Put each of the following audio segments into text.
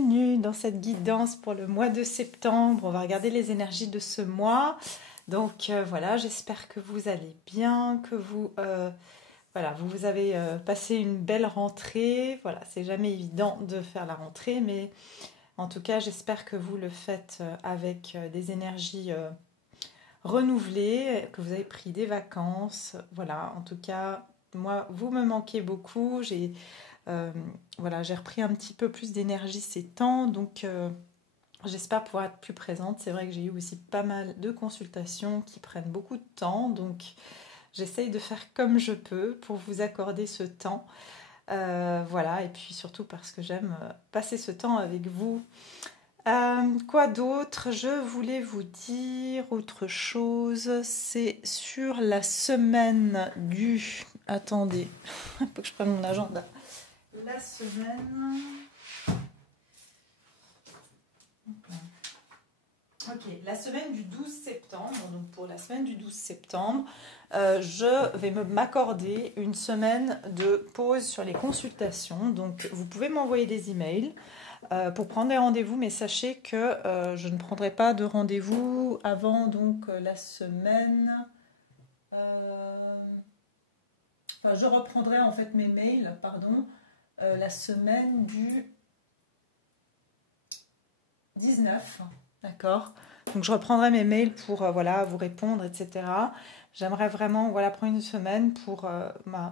bienvenue dans cette guidance pour le mois de septembre. On va regarder les énergies de ce mois. Donc voilà, j'espère que vous allez bien, que vous avez passé une belle rentrée. Voilà, c'est jamais évident de faire la rentrée, mais en tout cas, j'espère que vous le faites avec des énergies renouvelées, que vous avez pris des vacances. Voilà, en tout cas, moi, vous me manquez beaucoup. J'ai repris un petit peu plus d'énergie ces temps, donc j'espère pouvoir être plus présente. C'est vrai que j'ai eu aussi pas mal de consultations qui prennent beaucoup de temps, donc j'essaye de faire comme je peux pour vous accorder ce temps. Et puis surtout parce que j'aime passer ce temps avec vous. Quoi d'autre? Je voulais vous dire autre chose. C'est sur la semaine du... Attendez, il faut que je prenne mon agenda. La semaine... Ok, la semaine du 12 septembre. Donc pour la semaine du 12 septembre, je vais m'accorder une semaine de pause sur les consultations. Donc vous pouvez m'envoyer des emails pour prendre des rendez-vous, mais sachez que je ne prendrai pas de rendez-vous avant donc la semaine... je reprendrai en fait mes mails, la semaine du 19, d'accord? Donc je reprendrai mes mails pour vous répondre, etc. J'aimerais vraiment prendre une semaine pour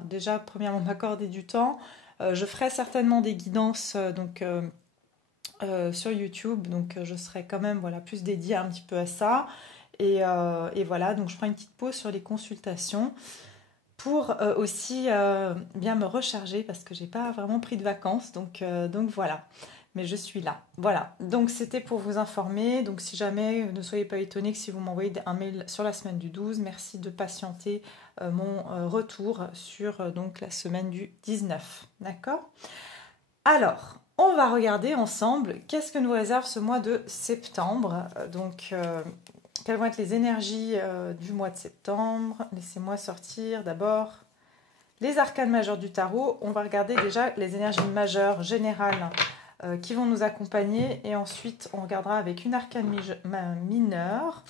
déjà premièrement m'accorder du temps. Je ferai certainement des guidances sur YouTube, donc je serai quand même plus dédiée un petit peu à ça. Et voilà, donc je prends une petite pause sur les consultations pour aussi bien me recharger parce que j'ai pas vraiment pris de vacances, donc voilà. Mais je suis là. Voilà, donc c'était pour vous informer. Donc si jamais, ne soyez pas étonnés que si vous m'envoyez un mail sur la semaine du 12, merci de patienter mon retour sur donc la semaine du 19. D'accord? Alors, on va regarder ensemble qu'est-ce que nous réserve ce mois de septembre. Quelles vont être les énergies du mois de septembre? Laissez-moi sortir d'abord les arcanes majeures du tarot. On va regarder déjà les énergies majeures générales qui vont nous accompagner, et ensuite on regardera avec une arcane mineure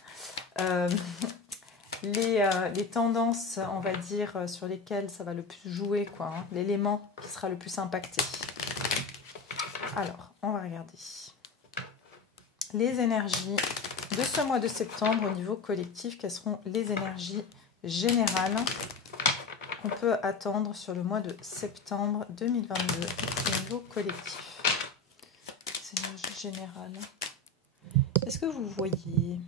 les tendances, on va dire, sur lesquelles ça va le plus jouer, l'élément qui sera le plus impacté. Alors, on va regarder les énergies de ce mois de septembre au niveau collectif. Quelles seront les énergies générales qu'on peut attendre sur le mois de septembre 2022 au niveau collectif? Générale. Est-ce que vous voyez?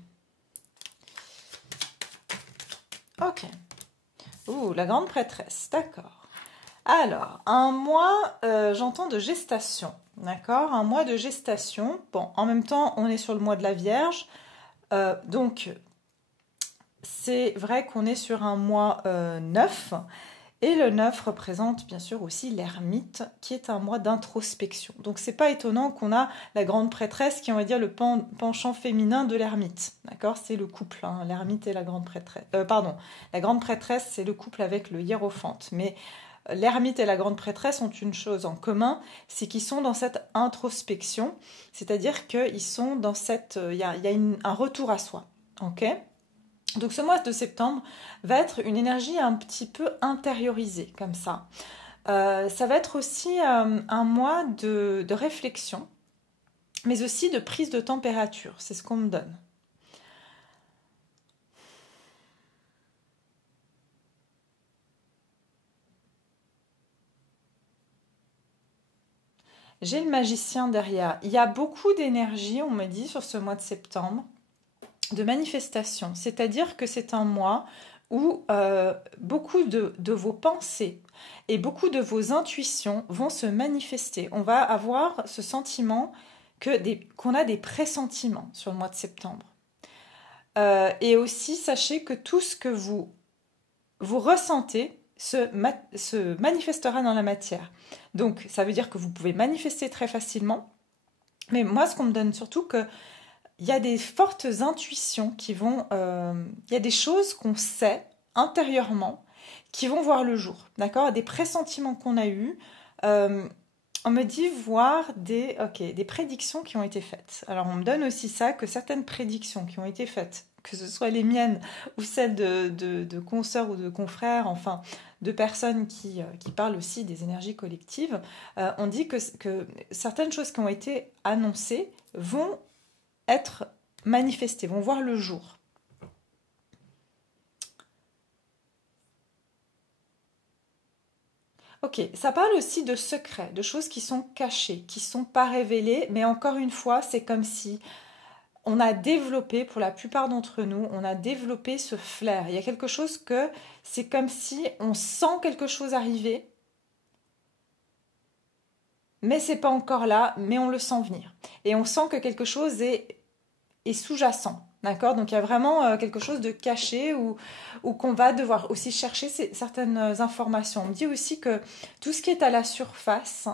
Ok. Ouh, la grande prêtresse, d'accord. Alors, un mois, j'entends de gestation, d'accord? Un mois de gestation. Bon, en même temps, on est sur le mois de la Vierge. Donc, c'est vrai qu'on est sur un mois 9. Et le 9 représente bien sûr aussi l'ermite, qui est un mois d'introspection. Donc c'est pas étonnant qu'on a la grande prêtresse qui est, on va dire, le penchant féminin de l'ermite. D'accord? C'est le couple, l'ermite et la grande prêtresse. La grande prêtresse, c'est le couple avec le hiérophante. Mais l'ermite et la grande prêtresse ont une chose en commun, c'est qu'ils sont dans cette introspection, c'est-à-dire qu'ils sont dans cette... Il y a un retour à soi. Ok? Donc ce mois de septembre va être une énergie un petit peu intériorisée, comme ça. Ça va être aussi un mois de réflexion, mais aussi de prise de température. C'est ce qu'on me donne. J'ai le magicien derrière. Il y a beaucoup d'énergie, on me dit, sur ce mois de septembre, de manifestation. C'est-à-dire que c'est un mois où beaucoup de vos pensées et beaucoup de vos intuitions vont se manifester. On va avoir ce sentiment qu'on a des pressentiments sur le mois de septembre. Et aussi, sachez que tout ce que vous ressentez se manifestera dans la matière. Donc, ça veut dire que vous pouvez manifester très facilement. Mais moi, ce qu'on me donne surtout, il y a des fortes intuitions qui vont... il y a des choses qu'on sait intérieurement qui vont voir le jour, d'accord? Des pressentiments qu'on a eus On me dit voir des prédictions qui ont été faites. Alors, on me donne aussi ça, que certaines prédictions qui ont été faites, que ce soit les miennes ou celles de consoeurs ou de confrères, enfin, de personnes qui parlent aussi des énergies collectives, on dit que certaines choses qui ont été annoncées vont être manifestées, vont voir le jour. Ok, ça parle aussi de secrets, de choses qui sont cachées, qui ne sont pas révélées, mais encore une fois, c'est comme si on a développé, pour la plupart d'entre nous, on a développé ce flair. Il y a quelque chose que c'est comme si on sent quelque chose arriver, mais c'est pas encore là, mais on le sent venir. Et on sent que quelque chose est sous-jacent. D'accord? Donc il y a vraiment quelque chose de caché ou qu'on va devoir aussi chercher certaines informations. On me dit aussi que tout ce qui est à la surface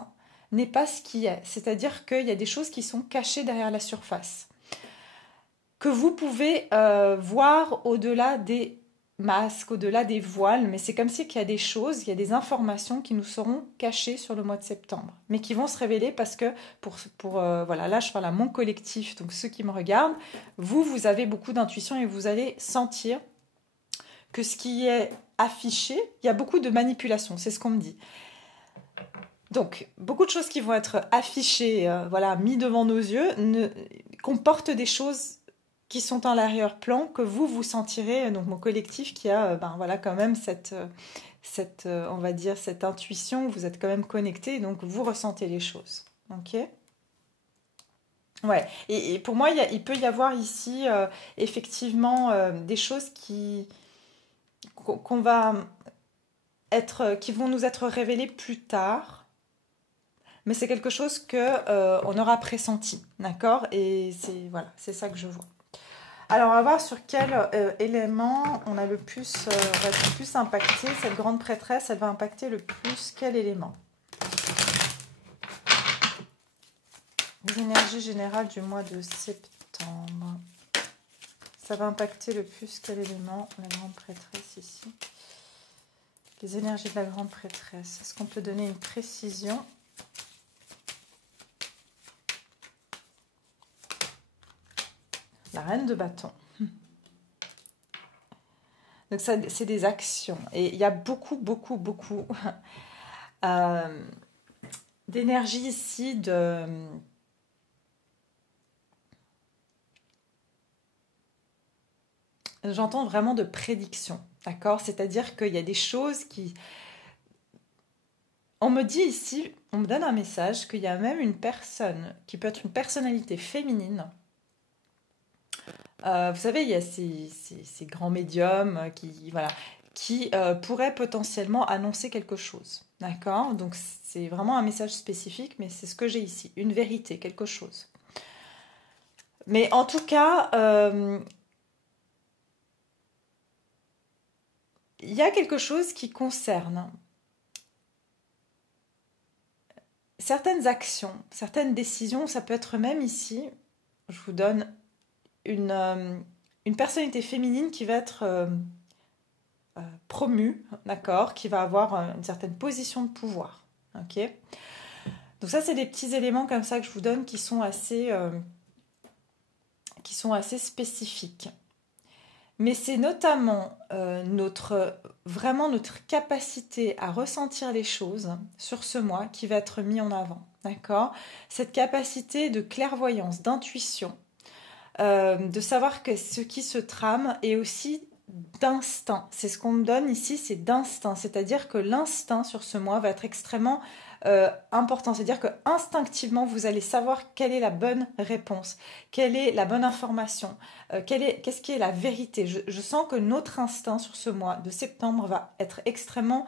n'est pas ce qui est. C'est-à-dire qu'il y a des choses qui sont cachées derrière la surface. Que vous pouvez voir au-delà des masques, au-delà des voiles, mais c'est comme si qu'il y a des choses, il y a des informations qui nous seront cachées sur le mois de septembre, mais qui vont se révéler parce que voilà, là je parle à mon collectif, donc ceux qui me regardent, vous avez beaucoup d'intuition et vous allez sentir que ce qui est affiché, il y a beaucoup de manipulation, c'est ce qu'on me dit. Donc, beaucoup de choses qui vont être affichées, voilà, mis devant nos yeux, comportent des choses qui sont en l'arrière-plan, que vous sentirez, donc mon collectif qui a voilà, quand même on va dire, cette intuition, vous êtes quand même connecté, donc vous ressentez les choses. Ok ? Ouais, et pour moi, il peut y avoir ici effectivement des choses qu'on va qui vont nous être révélées plus tard, mais c'est quelque chose que on aura pressenti, d'accord? Et voilà, c'est ça que je vois. Alors, on va voir sur quel élément on a va être le plus impacté. Cette grande prêtresse, elle va impacter le plus quel élément? Les énergies générales du mois de septembre. Ça va impacter le plus quel élément? La grande prêtresse ici. Les énergies de la grande prêtresse. Est-ce qu'on peut donner une précision? La reine de bâton. Donc ça, c'est des actions. Et il y a beaucoup d'énergie ici J'entends vraiment de prédiction, d'accord? C'est-à-dire qu'il y a des choses qui... On me dit ici, on me donne un message qu'il y a même une personne qui peut être une personnalité féminine. Vous savez, il y a ces grands médiums qui pourraient potentiellement annoncer quelque chose. D'accord? Donc c'est vraiment un message spécifique, mais c'est ce que j'ai ici. Une vérité, quelque chose. Mais en tout cas, il y a quelque chose qui concerne certaines actions, certaines décisions. Ça peut être même ici, je vous donne une personnalité féminine qui va être promue, d'accord, qui va avoir une certaine position de pouvoir. Ok. Donc ça, c'est des petits éléments comme ça que je vous donne qui sont assez spécifiques. Mais c'est notamment vraiment notre capacité à ressentir les choses sur ce mois qui va être mis en avant. D'accord ? Cette capacité de clairvoyance, d'intuition, de savoir que ce qui se trame est aussi d'instinct. C'est ce qu'on me donne ici, c'est d'instinct. C'est-à-dire que l'instinct sur ce mois va être extrêmement important. C'est-à-dire que instinctivement, vous allez savoir quelle est la bonne réponse, quelle est la bonne information, qu'est-ce qui est la vérité. Je sens que notre instinct sur ce mois de septembre va être extrêmement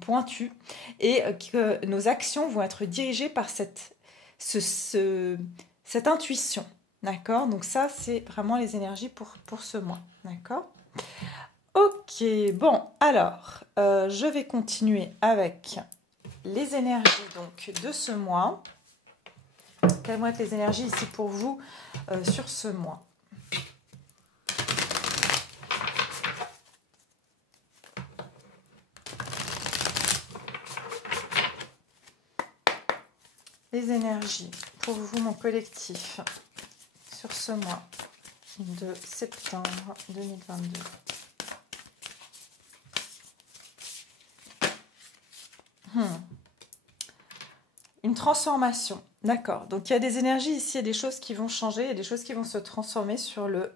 pointu et que nos actions vont être dirigées par cette intuition. D'accord? Donc ça, c'est vraiment les énergies pour ce mois. D'accord? Ok, bon, alors, je vais continuer avec les énergies donc, de ce mois. Quelles vont être les énergies ici pour vous sur ce mois? les énergies pour vous, mon collectif, sur ce mois de septembre 2022. Une transformation. D'accord. Donc, il y a des énergies ici, il y a des choses qui vont changer, il y a des choses qui vont se transformer sur le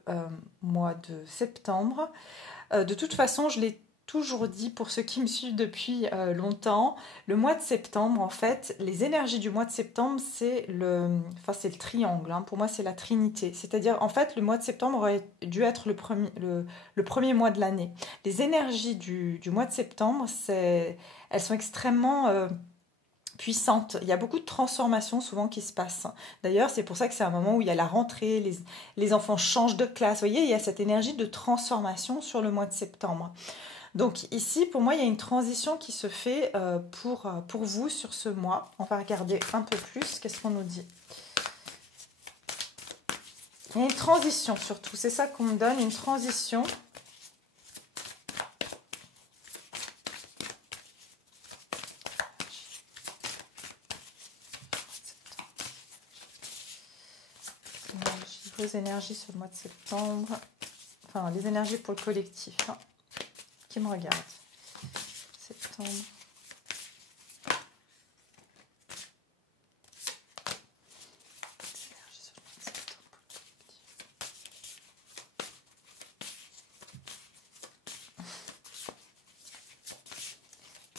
mois de septembre. De toute façon, je l'ai toujours dit pour ceux qui me suivent depuis longtemps, le mois de septembre, en fait, les énergies du mois de septembre, c'est le triangle. Hein. Pour moi, c'est la trinité. C'est-à-dire, en fait, le mois de septembre aurait dû être le premier mois de l'année. Les énergies du mois de septembre, elles sont extrêmement puissante. Il y a beaucoup de transformations souvent qui se passent. D'ailleurs, c'est pour ça que c'est un moment où il y a la rentrée, les enfants changent de classe. Vous voyez, il y a cette énergie de transformation sur le mois de septembre. Donc ici, pour moi, il y a une transition qui se fait pour vous sur ce mois. On va regarder un peu plus. Qu'est-ce qu'on nous dit? Il y a une transition surtout. C'est ça qu'on me donne, une transition. Vos énergies sur le mois de septembre, enfin les énergies pour le collectif, hein, qui me regarde. Septembre.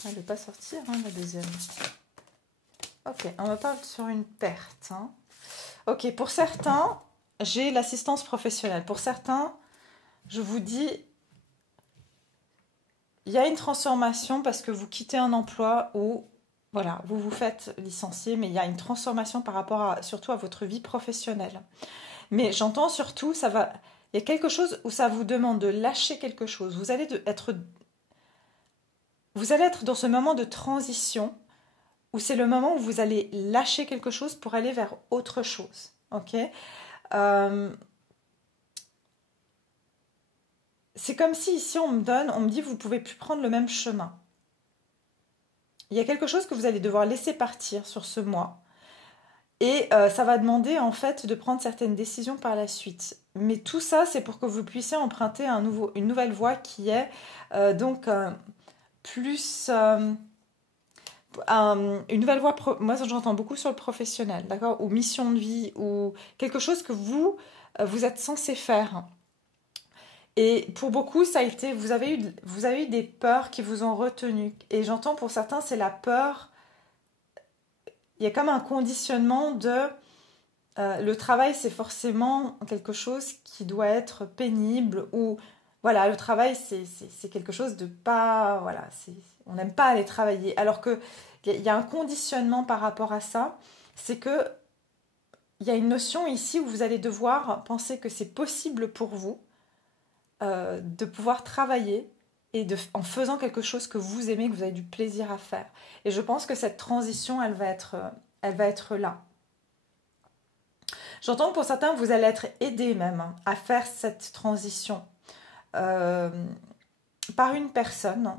Elle ne veut pas sortir, hein, la deuxième. Ok, on me parle sur une perte. Hein. Ok, pour certains, j'ai l'assistance professionnelle. Pour certains, je vous dis, il y a une transformation parce que vous quittez un emploi où, voilà, vous vous faites licencier, mais il y a une transformation par rapport surtout à votre vie professionnelle. Mais j'entends surtout, il y a quelque chose où ça vous demande de lâcher quelque chose. Vous allez être dans ce moment de transition où c'est le moment où vous allez lâcher quelque chose pour aller vers autre chose. Ok ? C'est comme si ici on me dit vous ne pouvez plus prendre le même chemin. Il y a quelque chose que vous allez devoir laisser partir sur ce mois. Et ça va demander en fait de prendre certaines décisions par la suite. Mais tout ça, c'est pour que vous puissiez emprunter une nouvelle voie qui est plus... une nouvelle voie, moi j'entends beaucoup sur le professionnel, d'accord, ou mission de vie, ou quelque chose que vous êtes censé faire. Et pour beaucoup, ça a été, vous avez eu des peurs qui vous ont retenu. Et j'entends pour certains, c'est la peur. Il y a comme un conditionnement de le travail, c'est forcément quelque chose qui doit être pénible, ou voilà, le travail, c'est quelque chose de pas, voilà, on n'aime pas aller travailler. Alors que il y a un conditionnement par rapport à ça, c'est que il y a une notion ici où vous allez devoir penser que c'est possible pour vous de pouvoir travailler et en faisant quelque chose que vous aimez, que vous avez du plaisir à faire. Et je pense que cette transition, elle va être là. J'entends que pour certains, vous allez être aidés même à faire cette transition par une personne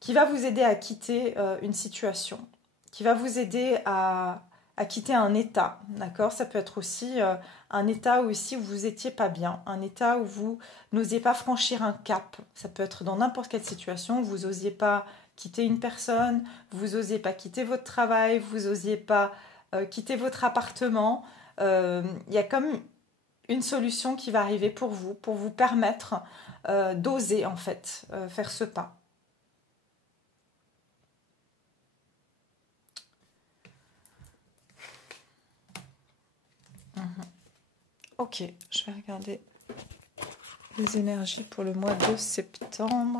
qui va vous aider à quitter une situation, qui va vous aider à quitter un état, d'accord? Ça peut être aussi un état où ici vous n'étiez pas bien, un état où vous n'osiez pas franchir un cap. Ça peut être dans n'importe quelle situation, vous n'osiez pas quitter une personne, vous n'osiez pas quitter votre travail, vous n'osiez pas quitter votre appartement. Il y a comme une solution qui va arriver pour vous permettre d'oser en fait faire ce pas. Ok, je vais regarder les énergies pour le mois de septembre.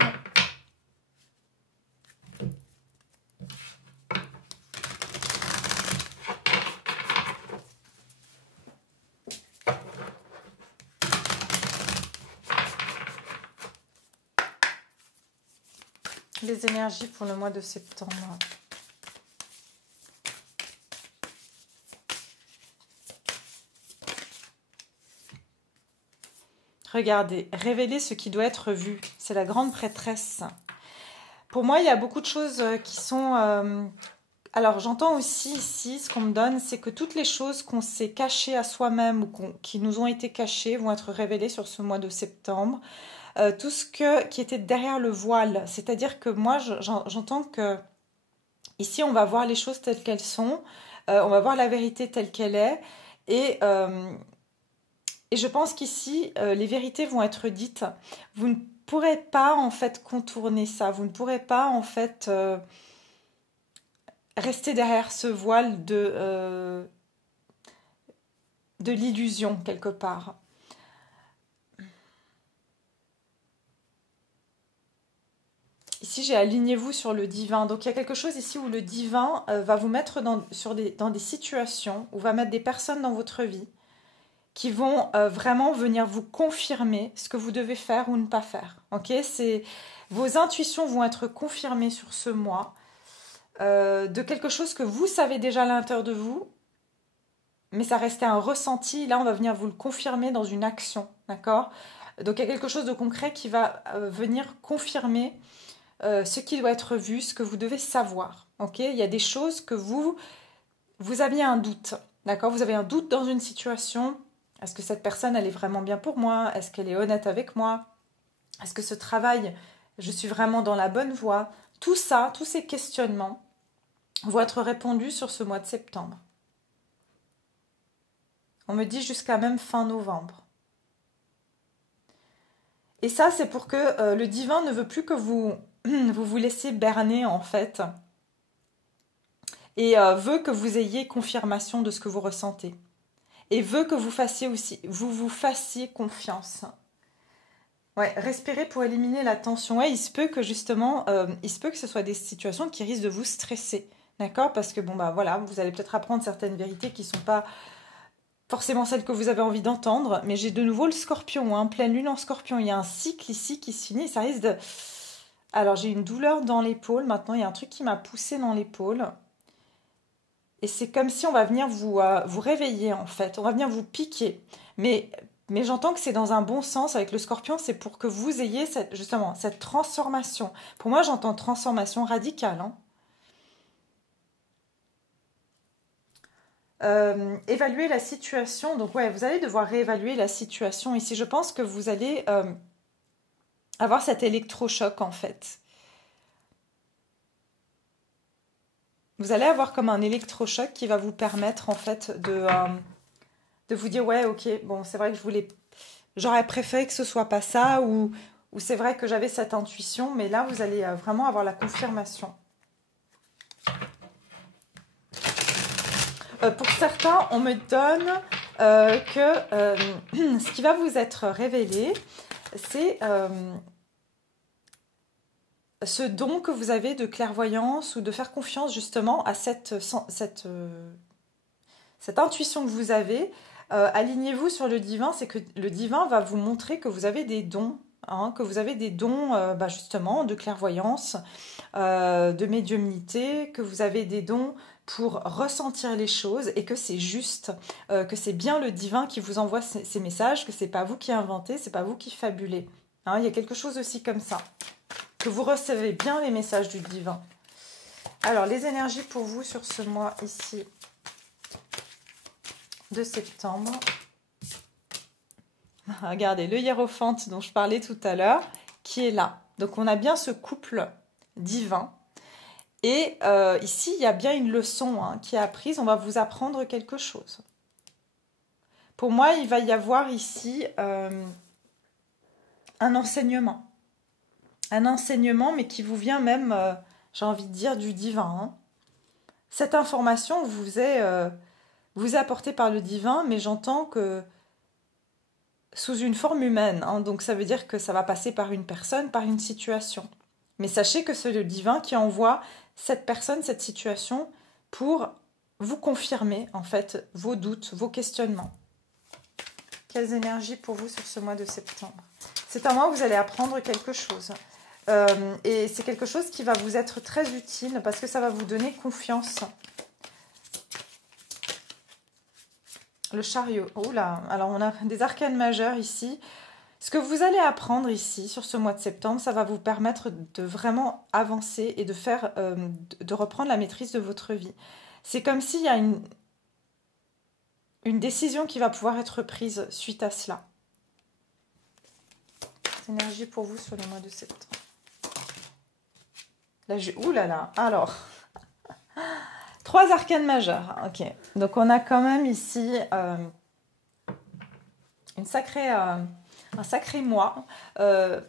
Les énergies pour le mois de septembre. Regardez, révéler ce qui doit être vu. C'est la grande prêtresse. Pour moi, il y a beaucoup de choses qui sont Alors, j'entends aussi ici, ce qu'on me donne, c'est que toutes les choses qu'on s'est cachées à soi-même ou qui nous ont été cachées vont être révélées sur ce mois de septembre. Tout ce qui était derrière le voile, c'est-à-dire que moi, j'entends que ici, on va voir les choses telles qu'elles sont, on va voir la vérité telle qu'elle est, et, euh, et je pense qu'ici, les vérités vont être dites. Vous ne pourrez pas, en fait, contourner ça, vous ne pourrez pas, en fait... rester derrière ce voile de l'illusion quelque part. Ici, j'ai alignez-vous sur le divin. Donc, il y a quelque chose ici où le divin va vous mettre dans des situations, où va mettre des personnes dans votre vie qui vont vraiment venir vous confirmer ce que vous devez faire ou ne pas faire. Ok, vos intuitions vont être confirmées sur ce mois de quelque chose que vous savez déjà à l'intérieur de vous, mais ça restait un ressenti. Là, on va venir vous le confirmer dans une action, d'accord? Donc, il y a quelque chose de concret qui va venir confirmer ce qui doit être vu, ce que vous devez savoir, ok? Il y a des choses que vous aviez un doute, d'accord? Vous avez un doute dans une situation. Est-ce que cette personne, elle est vraiment bien pour moi? Est-ce qu'elle est honnête avec moi? Est-ce que ce travail, je suis vraiment dans la bonne voie? Tout ça, tous ces questionnements vont être répondus sur ce mois de septembre. On me dit jusqu'à même fin novembre. Et ça, c'est pour que le divin ne veut plus que vous vous laissiez berner, en fait, et veut que vous ayez confirmation de ce que vous ressentez. Et veut que vous fassiez confiance. Ouais, respirer pour éliminer la tension. Ouais, il se peut que justement, il se peut que ce soit des situations qui risquent de vous stresser. D'accord? Parce que bon, bah voilà, vous allez peut-être apprendre certaines vérités qui ne sont pas forcément celles que vous avez envie d'entendre. Mais j'ai de nouveau le scorpion, hein, pleine lune en scorpion. Il y a un cycle ici qui se finit. Ça risque de... Alors, j'ai une douleur dans l'épaule. Maintenant, il y a un truc qui m'a poussé dans l'épaule. Et c'est comme si on va venir vous réveiller, en fait. On va venir vous piquer. Mais j'entends que c'est dans un bon sens. Avec le scorpion, c'est pour que vous ayez justement cette transformation. Pour moi, j'entends transformation radicale. Hein. Évaluer la situation. Donc, ouais, vous allez devoir réévaluer la situation ici. Je pense que vous allez avoir cet électrochoc, en fait. Vous allez avoir comme un électrochoc qui va vous permettre, en fait, de vous dire, ouais, ok, bon, c'est vrai que j'aurais préféré que ce soit pas ça, ou c'est vrai que j'avais cette intuition, mais là, vous allez vraiment avoir la confirmation. Pour certains, on me donne que ce qui va vous être révélé, c'est ce don que vous avez de clairvoyance ou de faire confiance justement à cette intuition que vous avez. Alignez-vous sur le divin, c'est que le divin va vous montrer que vous avez des dons, hein, que vous avez des dons justement de clairvoyance, de médiumnité, que vous avez des dons pour ressentir les choses et que c'est juste, que c'est bien le divin qui vous envoie ces messages, que c'est pas vous qui inventez, c'est pas vous qui fabulez. Hein, il y a quelque chose aussi comme ça, que vous recevez bien les messages du divin. Alors, les énergies pour vous sur ce mois ici de septembre. Regardez, le hiérophante dont je parlais tout à l'heure, qui est là. Donc, on a bien ce couple divin. Et ici, il y a bien une leçon qui est apprise. On va vous apprendre quelque chose. Pour moi, il va y avoir ici un enseignement. Un enseignement, mais qui vous vient même, j'ai envie de dire, du divin. Hein. Cette information vous est apportée par le divin, mais j'entends que sous une forme humaine. Hein, donc ça veut dire que ça va passer par une personne, par une situation. Mais sachez que c'est le divin qui envoie cette personne, cette situation, pour vous confirmer, en fait, vos doutes, vos questionnements. Quelles énergies pour vous sur ce mois de septembre? C'est un mois où vous allez apprendre quelque chose. Et c'est quelque chose qui va vous être très utile parce que ça va vous donner confiance. Le chariot. Oh là, alors on a des arcanes majeures ici. Ce que vous allez apprendre ici, sur ce mois de septembre, ça va vous permettre de vraiment avancer et de faire, de reprendre la maîtrise de votre vie. C'est comme s'il y a une décision qui va pouvoir être prise suite à cela. Énergie pour vous sur le mois de septembre. Là, ouh là là, alors... 3 arcanes majeures, ok. Donc on a quand même ici un sacré mois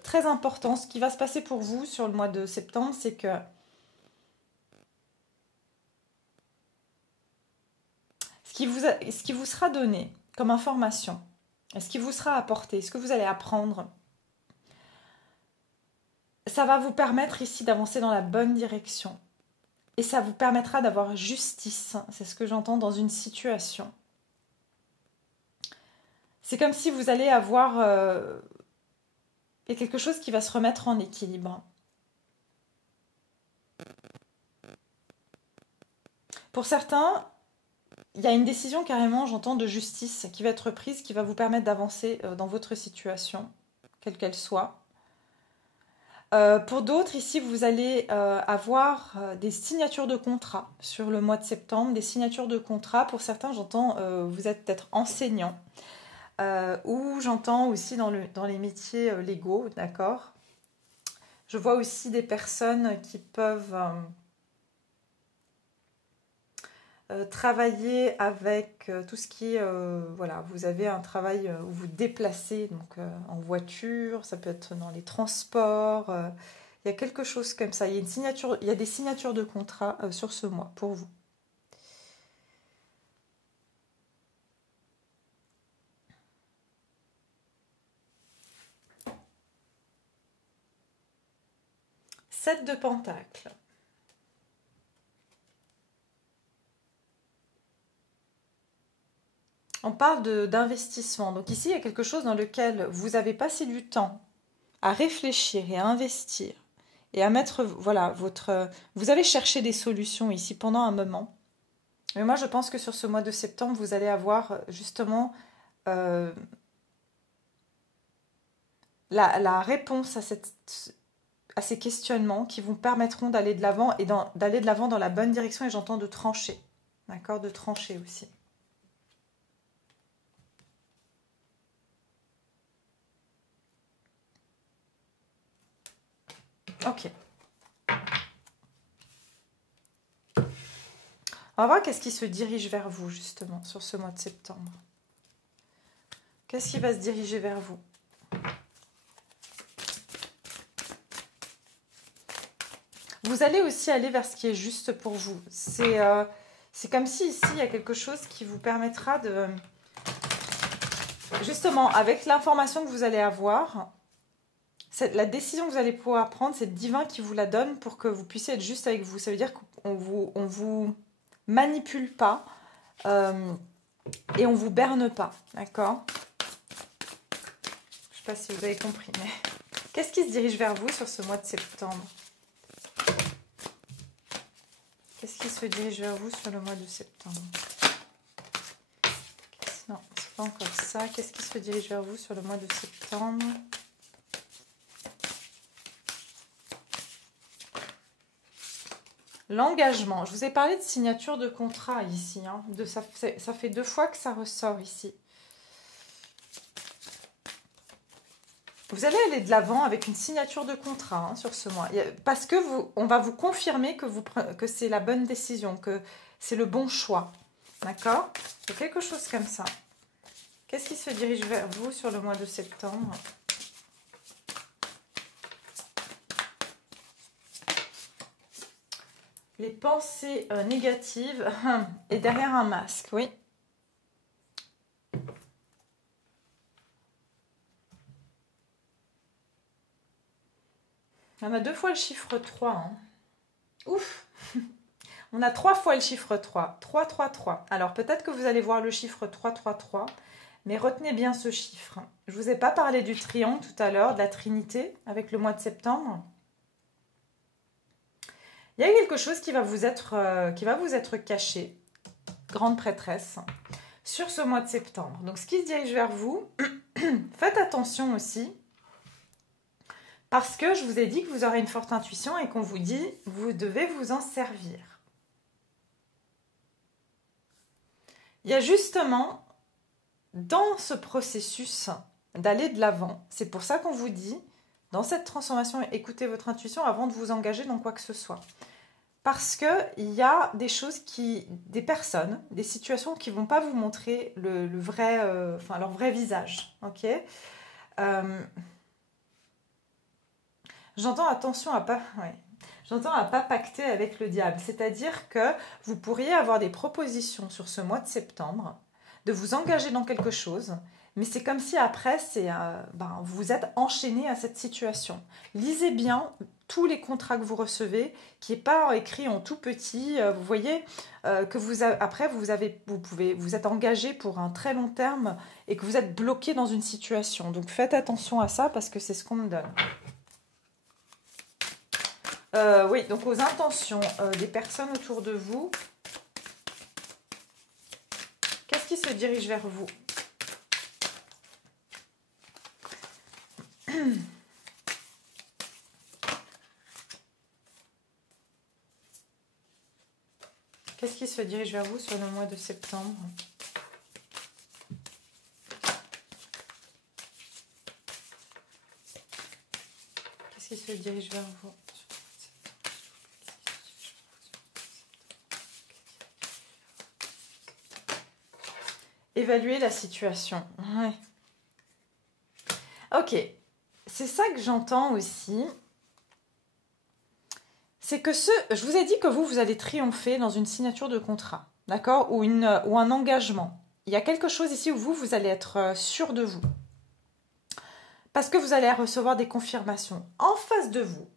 très important. Ce qui va se passer pour vous sur le mois de septembre, c'est que ce qui vous sera donné comme information, ce qui vous sera apporté, ce que vous allez apprendre, ça va vous permettre ici d'avancer dans la bonne direction. Et ça vous permettra d'avoir justice. C'est ce que j'entends dans une situation. C'est comme si vous allez avoir quelque chose qui va se remettre en équilibre. Pour certains, il y a une décision carrément, j'entends, de justice qui va être prise, qui va vous permettre d'avancer dans votre situation, quelle qu'elle soit. Pour d'autres, ici, vous allez avoir des signatures de contrat sur le mois de septembre, des signatures de contrat. Pour certains, j'entends, vous êtes peut-être enseignant, ou j'entends aussi dans les métiers légaux, d'accord. Je vois aussi des personnes qui peuvent travailler avec tout ce qui est, voilà, vous avez un travail où vous déplacez, donc en voiture, ça peut être dans les transports, il y a quelque chose comme ça, il y a des signatures de contrat sur ce mois pour vous. Sept de Pentacles. On parle d'investissement. Donc ici, il y a quelque chose dans lequel vous avez passé du temps à réfléchir et à investir et à mettre, voilà, vous avez cherché des solutions ici pendant un moment. Mais moi, je pense que sur ce mois de septembre, vous allez avoir justement la réponse à ces questionnements qui vous permettront d'aller de l'avant et d'aller de l'avant dans la bonne direction. Et j'entends de trancher, d'accord, de trancher aussi. Ok. On va voir qu'est-ce qui se dirige vers vous, justement, sur ce mois de septembre. Qu'est-ce qui va se diriger vers vous? Vous allez aussi aller vers ce qui est juste pour vous. C'est comme si ici, il y a quelque chose qui vous permettra de... Justement, avec l'information que vous allez avoir... La décision que vous allez pouvoir prendre, c'est le divin qui vous la donne pour que vous puissiez être juste avec vous. Ça veut dire qu'on vous manipule pas et on vous berne pas, d'accord? Je ne sais pas si vous avez compris, mais qu'est-ce qui se dirige vers vous sur ce mois de septembre? Qu'est-ce qui se dirige vers vous sur le mois de septembre? Non, c'est pas encore ça. Qu'est-ce qui se dirige vers vous sur le mois de septembre? L'engagement. Je vous ai parlé de signature de contrat ici. Hein, ça fait 2 fois que ça ressort ici. Vous allez aller de l'avant avec une signature de contrat hein, sur ce mois. Parce que on va vous confirmer que c'est la bonne décision, que c'est le bon choix. D'accord? C'est quelque chose comme ça. Qu'est-ce qui se dirige vers vous sur le mois de septembre? Les pensées négatives et derrière un masque, oui. On a 2 fois le chiffre 3. Hein. Ouf. On a 3 fois le chiffre 3. 3, 3, 3. Alors peut-être que vous allez voir le chiffre 3, 3, 3. Mais retenez bien ce chiffre. Je ne vous ai pas parlé du triangle tout à l'heure, de la Trinité, avec le mois de septembre. Il y a quelque chose qui va vous être caché, grande prêtresse, sur ce mois de septembre. Donc, ce qui se dirige vers vous, faites attention aussi, parce que je vous ai dit que vous aurez une forte intuition et qu'on vous dit, vous devez vous en servir. Il y a justement, dans ce processus d'aller de l'avant, c'est pour ça qu'on vous dit, dans cette transformation, écoutez votre intuition avant de vous engager dans quoi que ce soit. Parce qu'il y a des choses des personnes, des situations qui ne vont pas vous montrer le vrai, leur vrai visage. Ok. J'entends attention à pas... Ouais. J'entends à pas pacter avec le diable. C'est-à-dire que vous pourriez avoir des propositions sur ce mois de septembre, de vous engager dans quelque chose, mais c'est comme si après, vous êtes enchaîné à cette situation. Lisez bien tous les contrats que vous recevez, qui n'est pas écrit en tout petit. Vous voyez que après, vous êtes engagé pour un très long terme et que vous êtes bloqué dans une situation. Donc faites attention à ça parce que c'est ce qu'on me donne. Oui, donc aux intentions des personnes autour de vous, qu'est-ce qui se dirige vers vous? Qu'est-ce qui se dirige vers vous sur le mois de septembre? Qu'est-ce qui se dirige vers vous? Évaluer la situation. Ouais. Ok. C'est ça que j'entends aussi. C'est que je vous ai dit que vous allez triompher dans une signature de contrat. D'accord? Ou un engagement. Il y a quelque chose ici où vous allez être sûr de vous. Parce que vous allez recevoir des confirmations. En face de vous,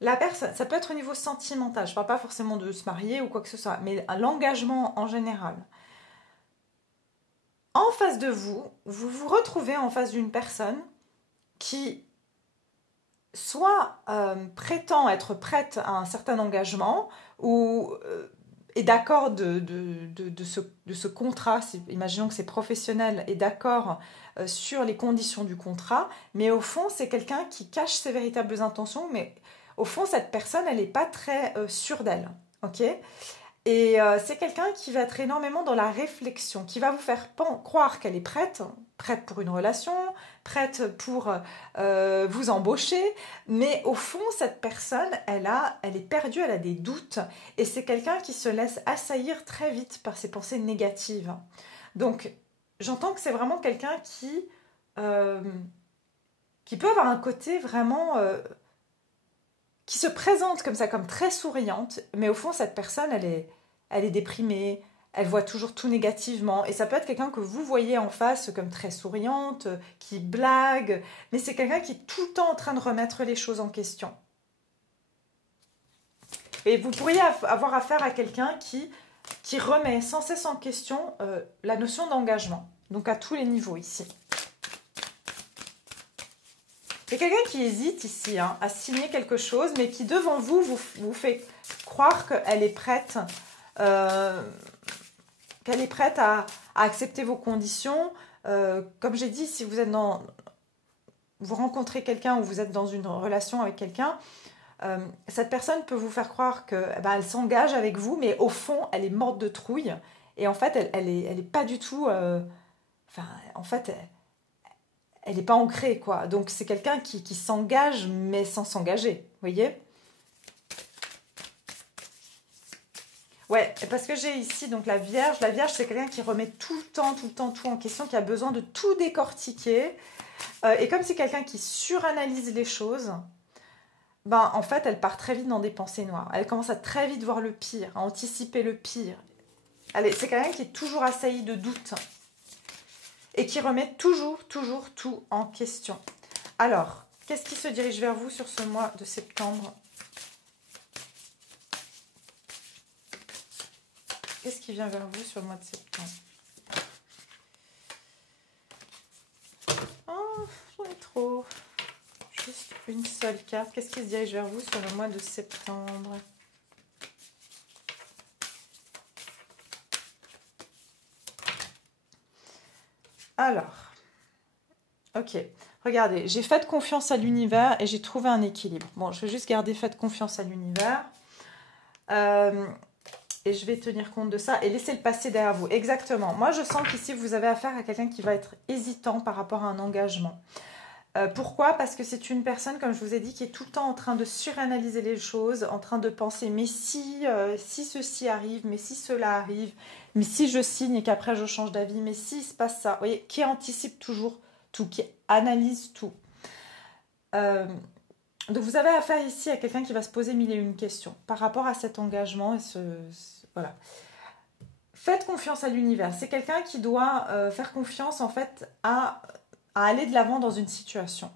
la personne, ça peut être au niveau sentimental. Je ne parle pas forcément de se marier ou quoi que ce soit, mais l'engagement en général. En face de vous, vous vous retrouvez en face d'une personne qui soit prétend être prête à un certain engagement ou est d'accord de ce contrat, imaginons que c'est professionnel, est d'accord sur les conditions du contrat, mais au fond, c'est quelqu'un qui cache ses véritables intentions, mais au fond, cette personne, elle n'est pas très sûre d'elle. Ok ? Et c'est quelqu'un qui va être énormément dans la réflexion, qui va vous faire croire qu'elle est prête pour une relation, prête pour vous embaucher, mais au fond, cette personne, elle est perdue, elle a des doutes, et c'est quelqu'un qui se laisse assaillir très vite par ses pensées négatives. Donc, j'entends que c'est vraiment quelqu'un qui peut avoir un côté vraiment... qui se présente comme ça, comme très souriante, mais au fond, cette personne, elle est déprimée, elle voit toujours tout négativement, et ça peut être quelqu'un que vous voyez en face comme très souriante, qui blague, mais c'est quelqu'un qui est tout le temps en train de remettre les choses en question. Et vous pourriez avoir affaire à quelqu'un qui remet sans cesse en question la notion d'engagement, donc à tous les niveaux ici. C'est quelqu'un qui hésite ici à signer quelque chose, mais qui devant vous fait croire qu'elle est prête, à accepter vos conditions. Comme j'ai dit, si vous rencontrez quelqu'un ou vous êtes dans une relation avec quelqu'un, cette personne peut vous faire croire qu'elle s'engage avec vous, mais au fond, elle est morte de trouille. Et en fait, elle est pas du tout... elle n'est pas ancrée, quoi. Donc, c'est quelqu'un qui s'engage, mais sans s'engager. Vous voyez? Ouais, parce que j'ai ici donc la Vierge. La Vierge, c'est quelqu'un qui remet tout le temps, tout en question, qui a besoin de tout décortiquer. Et comme c'est quelqu'un qui suranalyse les choses, en fait, elle part très vite dans des pensées noires. Elle commence à très vite voir le pire, à anticiper le pire. C'est quelqu'un qui est toujours assailli de doutes. Et qui remet toujours tout en question. Alors, qu'est-ce qui se dirige vers vous sur ce mois de septembre? Qu'est-ce qui vient vers vous sur le mois de septembre? Oh, j'en ai trop. Juste une seule carte. Qu'est-ce qui se dirige vers vous sur le mois de septembre? Alors... Ok, regardez, j'ai fait confiance à l'univers et j'ai trouvé un équilibre. Bon, je vais juste garder faites confiance à l'univers. Et je vais tenir compte de ça et laisser le passé derrière vous. Exactement. Moi, je sens qu'ici, vous avez affaire à quelqu'un qui va être hésitant par rapport à un engagement. Pourquoi? Parce que c'est une personne, comme je vous ai dit, qui est tout le temps en train de suranalyser les choses, en train de penser, mais si ceci arrive, mais si cela arrive, mais si je signe et qu'après je change d'avis, mais si se passe ça. Vous voyez, qui anticipe toujours tout, qui analyse tout. Donc vous avez affaire ici à quelqu'un qui va se poser mille et une questions par rapport à cet engagement. Voilà. Faites confiance à l'univers. C'est quelqu'un qui doit faire confiance en fait à aller de l'avant dans une situation.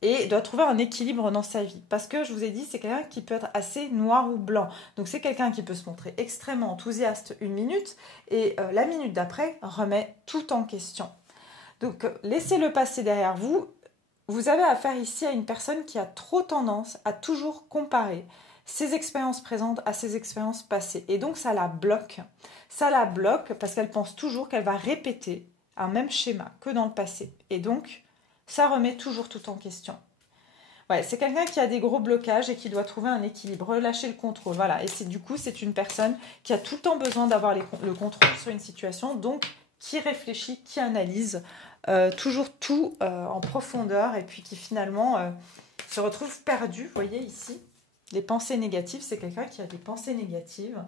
Et doit trouver un équilibre dans sa vie. Parce que je vous ai dit, c'est quelqu'un qui peut être assez noir ou blanc. Donc c'est quelqu'un qui peut se montrer extrêmement enthousiaste une minute et la minute d'après remet tout en question. Donc laissez-le passer derrière vous. Vous avez affaire ici à une personne qui a trop tendance à toujours comparer ses expériences présentes à ses expériences passées. Et donc ça la bloque. Ça la bloque parce qu'elle pense toujours qu'elle va répéter un même schéma que dans le passé. Et donc, ça remet toujours tout en question. Ouais, c'est quelqu'un qui a des gros blocages et qui doit trouver un équilibre, relâcher le contrôle. Voilà. Et du coup, c'est une personne qui a tout le temps besoin d'avoir le contrôle sur une situation, donc qui réfléchit, qui analyse toujours tout en profondeur et puis qui finalement se retrouve perdu. Vous voyez ici, les pensées négatives, c'est quelqu'un qui a des pensées négatives.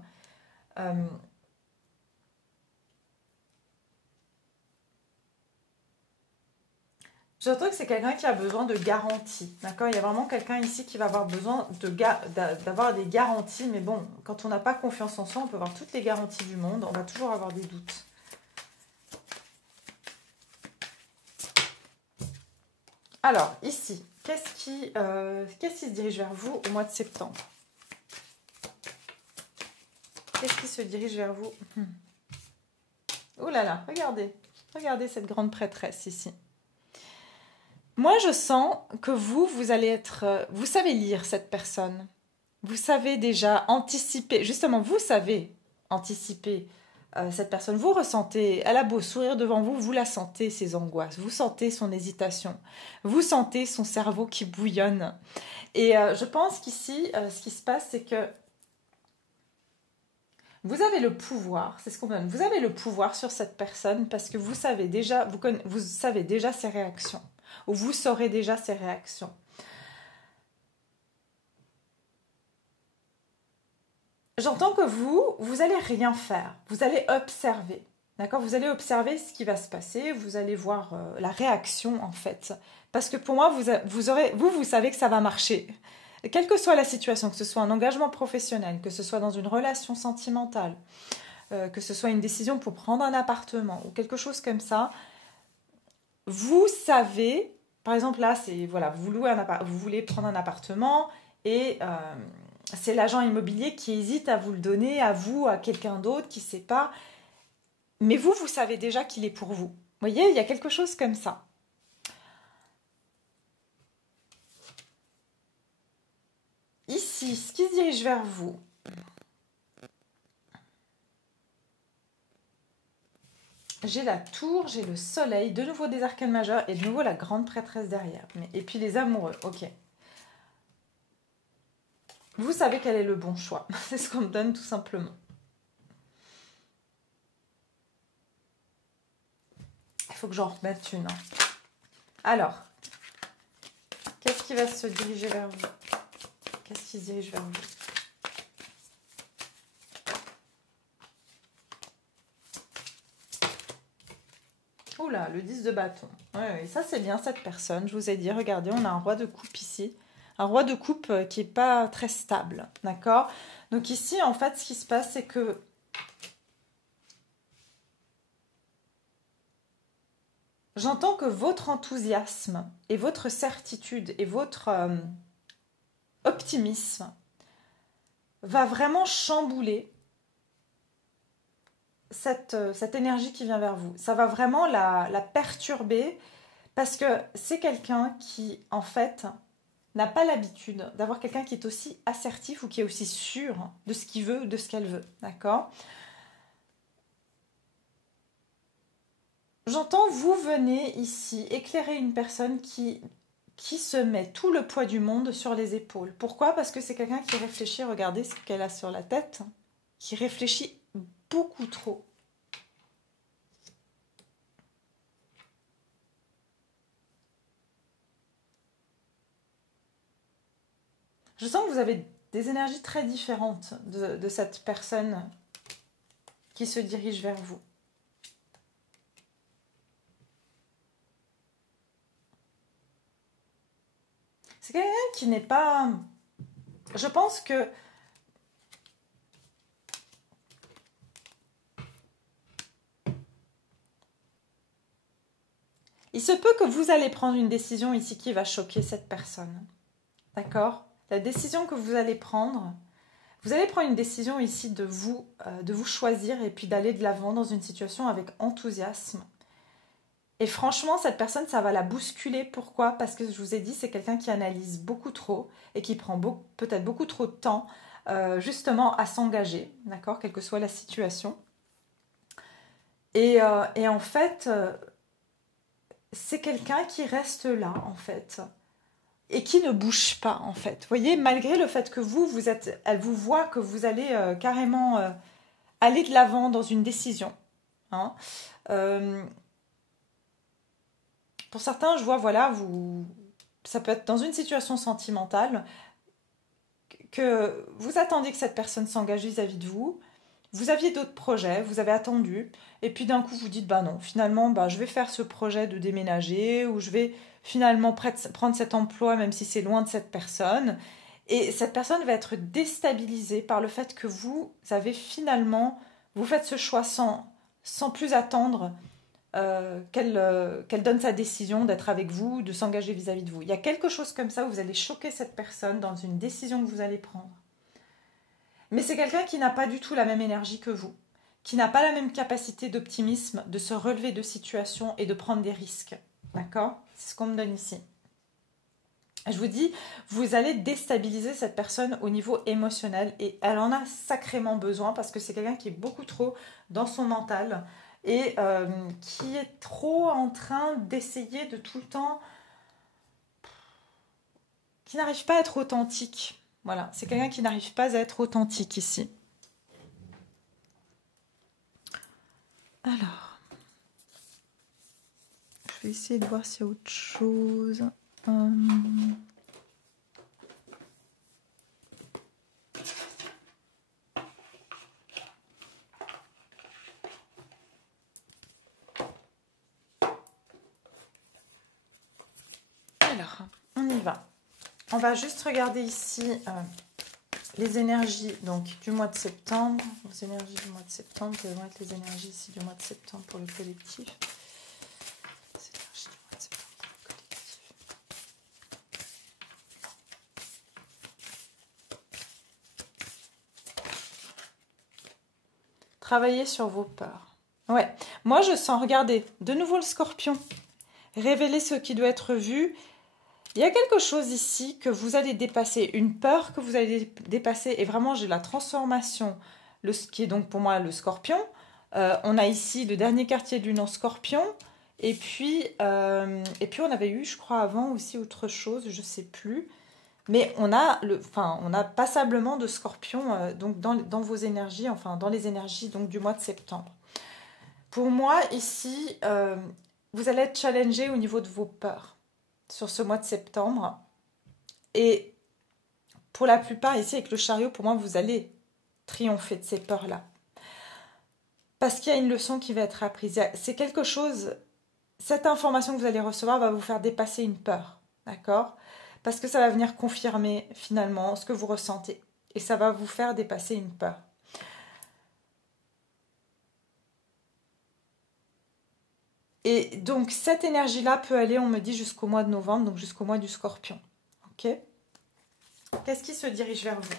J'entends que c'est quelqu'un qui a besoin de garanties, d'accord? Il y a vraiment quelqu'un ici qui va avoir besoin d'avoir des garanties, mais bon, quand on n'a pas confiance en soi, on peut avoir toutes les garanties du monde, on va toujours avoir des doutes. Alors, ici, qu'est-ce qui se dirige vers vous au mois de septembre? Qu'est-ce qui se dirige vers vous? Oh là là, regardez cette grande prêtresse ici. Moi, je sens que vous allez être... Vous savez lire cette personne. Vous savez déjà anticiper. Justement, vous savez anticiper cette personne. Vous ressentez, elle a beau sourire devant vous, vous la sentez, ses angoisses. Vous sentez son hésitation. Vous sentez son cerveau qui bouillonne. Et je pense qu'ici, ce qui se passe, c'est que vous avez le pouvoir, c'est ce qu'on donne. Vous avez le pouvoir sur cette personne parce que vous savez déjà, vous savez déjà ses réactions. Ou vous saurez déjà ses réactions. J'entends que vous allez rien faire. Vous allez observer. D'accord? Vous allez observer ce qui va se passer. Vous allez voir la réaction, en fait. Parce que pour moi, vous savez que ça va marcher. Quelle que soit la situation, que ce soit un engagement professionnel, que ce soit dans une relation sentimentale, que ce soit une décision pour prendre un appartement ou quelque chose comme ça, vous savez, par exemple là, c'est voilà, vous voulez prendre un appartement et c'est l'agent immobilier qui hésite à vous le donner, à vous, à quelqu'un d'autre qui ne sait pas. Mais vous savez déjà qu'il est pour vous. Vous voyez, il y a quelque chose comme ça. Ici, ce qui se dirige vers vous. J'ai la tour, j'ai le soleil, de nouveau des arcanes majeures et de nouveau la grande prêtresse derrière. Et puis les amoureux, ok. Vous savez quel est le bon choix. C'est ce qu'on me donne tout simplement. Il faut que j'en remette une. Alors, qu'est-ce qui va se diriger vers vous? Qu'est-ce qui se dirige vers vous? Oula, le 10 de bâton. Oui, ça c'est bien cette personne. Je vous ai dit, regardez, on a un roi de coupe ici. Un roi de coupe qui n'est pas très stable. D'accord? Donc ici, en fait, ce qui se passe, c'est que j'entends que votre enthousiasme et votre certitude et votre optimisme va vraiment chambouler cette énergie qui vient vers vous. Ça va vraiment la perturber parce que c'est quelqu'un qui, en fait, n'a pas l'habitude d'avoir quelqu'un qui est aussi assertif ou qui est aussi sûr de ce qu'il veut, de ce qu'elle veut. D'accord? J'entends, vous venez ici éclairer une personne qui se met tout le poids du monde sur les épaules. Pourquoi? Parce que c'est quelqu'un qui réfléchit, regardez ce qu'elle a sur la tête, qui réfléchit beaucoup trop. Je sens que vous avez des énergies très différentes de cette personne qui se dirige vers vous. C'est quelqu'un qui n'est pas... Je pense que... Il se peut que vous allez prendre une décision ici qui va choquer cette personne. D'accord? La décision que vous allez prendre une décision ici de vous choisir et puis d'aller de l'avant dans une situation avec enthousiasme. Et franchement, cette personne, ça va la bousculer. Pourquoi? Parce que je vous ai dit, c'est quelqu'un qui analyse beaucoup trop et qui prend peut-être beaucoup trop de temps justement à s'engager, d'accord, quelle que soit la situation. Et en fait, c'est quelqu'un qui reste là, en fait, et qui ne bouge pas, en fait. Vous voyez, malgré le fait que elle vous voit que vous allez carrément aller de l'avant dans une décision. Hein. Pour certains, je vois, voilà, ça peut être dans une situation sentimentale, que vous attendiez que cette personne s'engage vis-à-vis de vous, vous aviez d'autres projets, vous avez attendu, et puis d'un coup vous dites, bah non, finalement, bah, je vais faire ce projet de déménager, ou je vais finalement prendre cet emploi, même si c'est loin de cette personne, et cette personne va être déstabilisée par le fait que vous avez finalement, vous faites ce choix sans plus attendre qu'elle donne sa décision d'être avec vous, de s'engager vis-à-vis de vous. Il y a quelque chose comme ça où vous allez choquer cette personne dans une décision que vous allez prendre. Mais c'est quelqu'un qui n'a pas du tout la même énergie que vous, qui n'a pas la même capacité d'optimisme, de se relever de situations et de prendre des risques. D'accord? C'est ce qu'on me donne ici. Je vous dis, vous allez déstabiliser cette personne au niveau émotionnel et elle en a sacrément besoin parce que c'est quelqu'un qui est beaucoup trop dans son mental et qui est trop en train d'essayer de tout le temps, qui n'arrive pas à être authentique. Voilà, c'est quelqu'un qui n'arrive pas à être authentique ici. Alors, je vais essayer de voir s'il y a autre chose. Alors, on y va. On va juste regarder ici les énergies donc, du mois de septembre. Les énergies du mois de septembre, quelles vont être les énergies ici du mois de septembre pour le collectif? Les énergies du mois de septembre pour le collectif. Travailler sur vos peurs. Ouais, moi je sens, regardez, de nouveau le scorpion. Révéler ce qui doit être vu. Il y a quelque chose ici que vous allez dépasser, une peur que vous allez dépasser, et vraiment j'ai la transformation, qui est donc pour moi le scorpion. On a ici le dernier quartier de lune en scorpion, et puis on avait eu, je crois, avant aussi autre chose, je ne sais plus. Mais on a passablement de scorpion donc dans vos énergies, enfin dans les énergies donc, du mois de septembre. Pour moi, ici, vous allez être challengé au niveau de vos peurs sur ce mois de septembre. Et pour la plupart, ici, avec le chariot, pour moi, vous allez triompher de ces peurs-là. Parce qu'il y a une leçon qui va être apprise. C'est quelque chose, cette information que vous allez recevoir va vous faire dépasser une peur. D'accord? Parce que ça va venir confirmer, finalement, ce que vous ressentez. Et ça va vous faire dépasser une peur. Et donc, cette énergie-là peut aller, on me dit, jusqu'au mois de novembre, donc jusqu'au mois du scorpion. Ok? Qu'est-ce qui se dirige vers vous?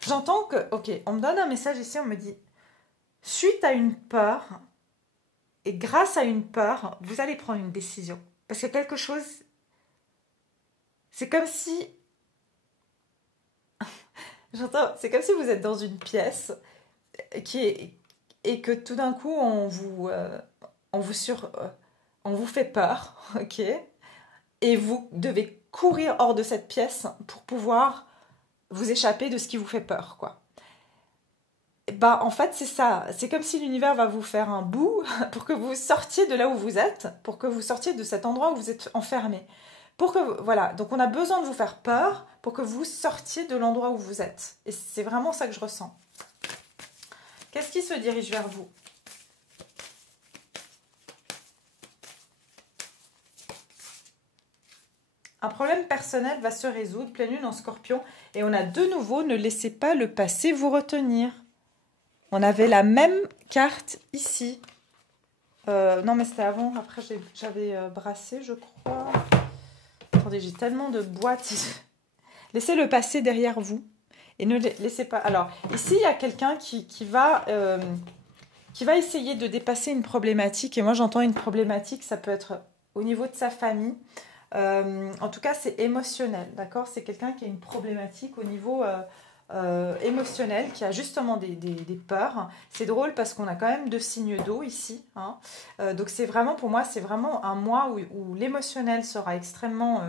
J'entends que, ok, on me donne un message ici, on me dit, suite à une peur, et grâce à une peur, vous allez prendre une décision. Parce que quelque chose, c'est comme si... J'entends, c'est comme si vous êtes dans une pièce et que tout d'un coup on vous fait peur, ok? Et vous devez courir hors de cette pièce pour pouvoir vous échapper de ce qui vous fait peur, quoi. Bah, en fait, c'est ça. C'est comme si l'univers va vous faire un bout pour que vous sortiez de là où vous êtes, pour que vous sortiez de cet endroit où vous êtes enfermé. Voilà. Donc, on a besoin de vous faire peur pour que vous sortiez de l'endroit où vous êtes. Et c'est vraiment ça que je ressens. Qu'est-ce qui se dirige vers vous? Un problème personnel va se résoudre, pleine lune en Scorpion. Et on a de nouveau, ne laissez pas le passé vous retenir. On avait la même carte ici. Non, mais c'était avant. Après, j'avais brassé, je crois. Attendez, j'ai tellement de boîtes. Laissez le passé derrière vous. Et ne laissez pas... Alors, ici, il y a quelqu'un qui va essayer de dépasser une problématique. Et moi, j'entends une problématique, ça peut être au niveau de sa famille. En tout cas, c'est émotionnel, d'accord? C'est quelqu'un qui a une problématique au niveau émotionnel, qui a justement des peurs. C'est drôle parce qu'on a quand même 2 signes d'eau ici, hein. Donc c'est vraiment, pour moi, c'est vraiment un mois où l'émotionnel sera extrêmement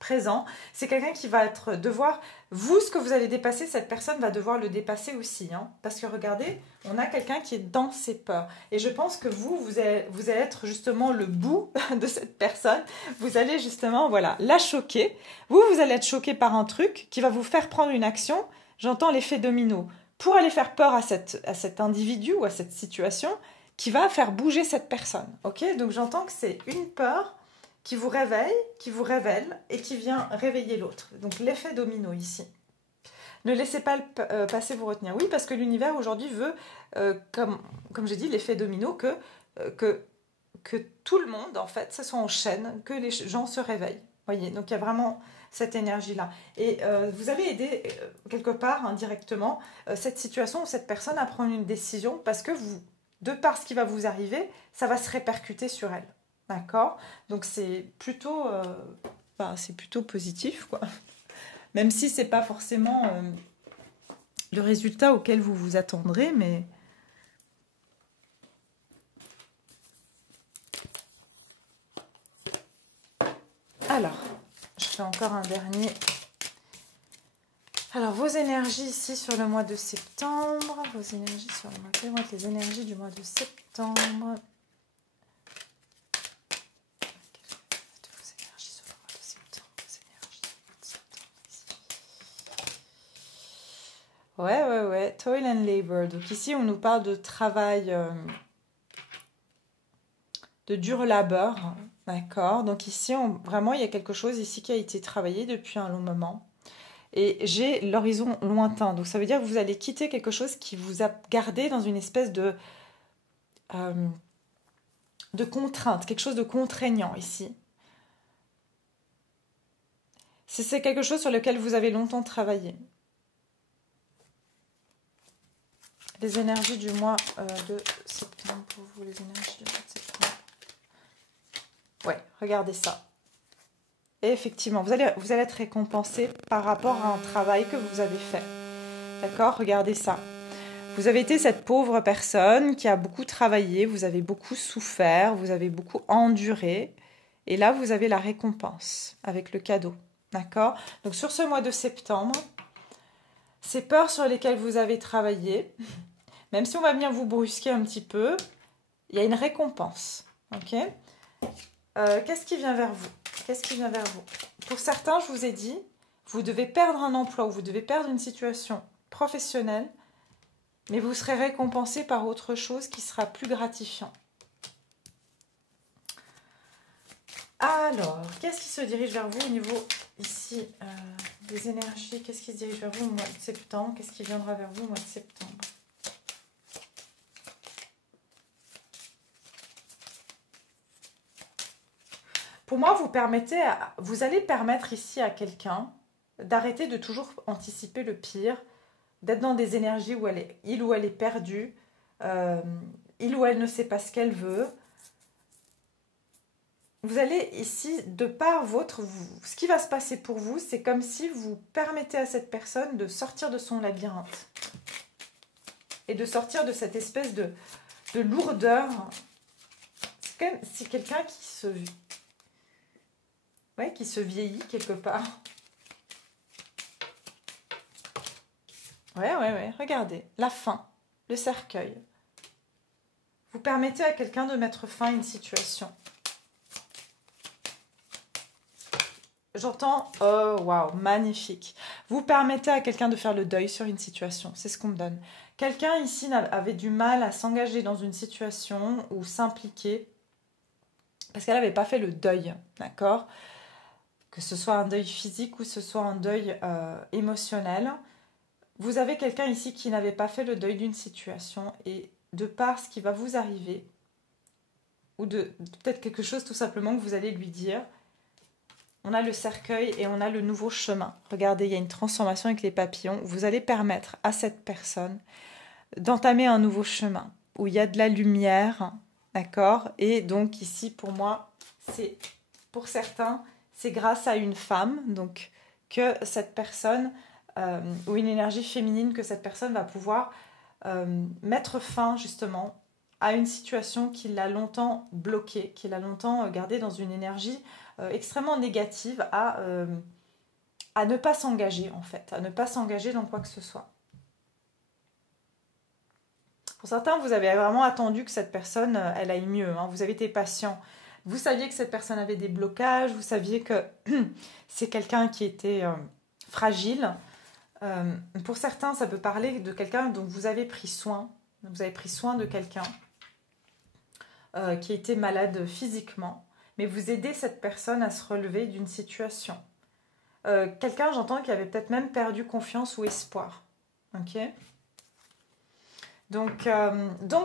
présent. C'est quelqu'un qui va devoir, vous, ce que vous allez dépasser, cette personne va devoir le dépasser aussi, hein. Parce que regardez, on a quelqu'un qui est dans ses peurs. Et je pense que vous allez être justement le bout de cette personne. Vous allez justement, voilà, la choquer. Vous allez être choqué par un truc qui va vous faire prendre une action. J'entends l'effet domino. Pour aller faire peur à cet individu ou à cette situation qui va faire bouger cette personne. Ok? Donc j'entends que c'est une peur qui vous réveille, qui vous révèle et qui vient réveiller l'autre. Donc l'effet domino ici. Ne laissez pas le passé vous retenir. Oui, parce que l'univers aujourd'hui veut, comme j'ai dit, l'effet domino, que tout le monde, en fait, ça soit en chaîne, que les gens se réveillent. Voyez, donc il y a vraiment cette énergie-là. Et vous avez aidé, quelque part, indirectement, cette situation ou cette personne à prendre une décision parce que vous, de par ce qui va vous arriver, ça va se répercuter sur elle. D'accord? Donc c'est plutôt positif, quoi. Même si c'est pas forcément le résultat auquel vous vous attendrez, mais... Alors, je fais encore un dernier. Alors, vos énergies ici sur le mois de septembre. Vos énergies sur le mois... Quelles vont être les énergies du mois de septembre? Ouais. Toil and labor. Donc ici, on nous parle de travail, de dur labeur. D'accord. Donc ici, vraiment, il y a quelque chose ici qui a été travaillé depuis un long moment. Et j'ai l'horizon lointain. Donc ça veut dire que vous allez quitter quelque chose qui vous a gardé dans une espèce de contrainte, quelque chose de contraignant ici. C'est quelque chose sur lequel vous avez longtemps travaillé. Les énergies du mois de septembre pour vous, les énergies du mois de septembre. Ouais, regardez ça. Et effectivement, vous allez être récompensé par rapport à un travail que vous avez fait. D'accord? Regardez ça. Vous avez été cette pauvre personne qui a beaucoup travaillé, vous avez beaucoup souffert, vous avez beaucoup enduré. Et là, vous avez la récompense avec le cadeau. D'accord? Donc sur ce mois de septembre, ces peurs sur lesquelles vous avez travaillé, même si on va venir vous brusquer un petit peu, il y a une récompense. Ok? Qu'est-ce qui vient vers vous? Qu'est-ce qui vient vers vous? Pour certains, je vous ai dit, vous devez perdre un emploi ou vous devez perdre une situation professionnelle, mais vous serez récompensé par autre chose qui sera plus gratifiant. Alors, qu'est-ce qui se dirige vers vous au niveau, ici, des énergies? Qu'est-ce qui se dirige vers vous au mois de septembre? Qu'est-ce qui viendra vers vous au mois de septembre? Pour moi, vous allez permettre ici à quelqu'un d'arrêter de toujours anticiper le pire, d'être dans des énergies où il ou elle est perdue, il ou elle ne sait pas ce qu'elle veut. vous allez ici, de par ce qui va se passer pour vous, c'est comme si vous permettez à cette personne de sortir de son labyrinthe et de sortir de cette espèce de lourdeur. C'est quelqu'un qui se vieillit quelque part. Ouais, regardez, la fin, le cercueil. Vous permettez à quelqu'un de mettre fin à une situation. J'entends, oh waouh, magnifique. Vous permettez à quelqu'un de faire le deuil sur une situation, c'est ce qu'on me donne. Quelqu'un ici avait du mal à s'engager dans une situation ou s'impliquer parce qu'elle n'avait pas fait le deuil, d'accord? Que ce soit un deuil physique ou ce soit un deuil émotionnel. Vous avez quelqu'un ici qui n'avait pas fait le deuil d'une situation et de par ce qui va vous arriver, ou de peut-être quelque chose tout simplement que vous allez lui dire, on a le cercueil et on a le nouveau chemin. Regardez, il y a une transformation avec les papillons. Vous allez permettre à cette personne d'entamer un nouveau chemin où il y a de la lumière, d'accord? Et donc ici, pour moi, pour certains, c'est grâce à une femme, donc que cette personne, ou une énergie féminine, que cette personne va pouvoir mettre fin justement à une situation qui l'a longtemps bloquée, qui l'a longtemps gardée dans une énergie extrêmement négative à ne pas s'engager en fait, à ne pas s'engager dans quoi que ce soit. Pour certains, vous avez vraiment attendu que cette personne, elle aille mieux, hein. Vous avez été patient. Vous saviez que cette personne avait des blocages, vous saviez que c'est quelqu'un qui était fragile. Pour certains, ça peut parler de quelqu'un dont vous avez pris soin. Vous avez pris soin de quelqu'un qui était malade physiquement, mais vous aidez cette personne à se relever d'une situation. Quelqu'un, j'entends, qui avait peut-être même perdu confiance ou espoir. Ok ? Donc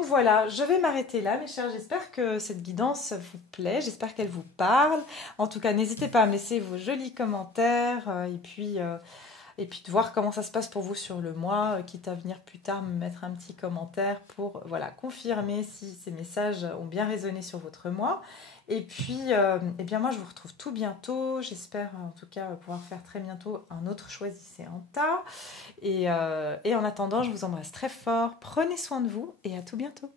voilà, je vais m'arrêter là, mes chers. J'espère que cette guidance vous plaît, j'espère qu'elle vous parle. En tout cas, n'hésitez pas à me laisser vos jolis commentaires et puis de voir comment ça se passe pour vous sur le mois, quitte à venir plus tard me mettre un petit commentaire pour confirmer si ces messages ont bien résonné sur votre mois. Et puis, eh bien moi, je vous retrouve tout bientôt. J'espère en tout cas pouvoir faire très bientôt un autre Choisissez un tas. Et en attendant, je vous embrasse très fort. Prenez soin de vous et à tout bientôt.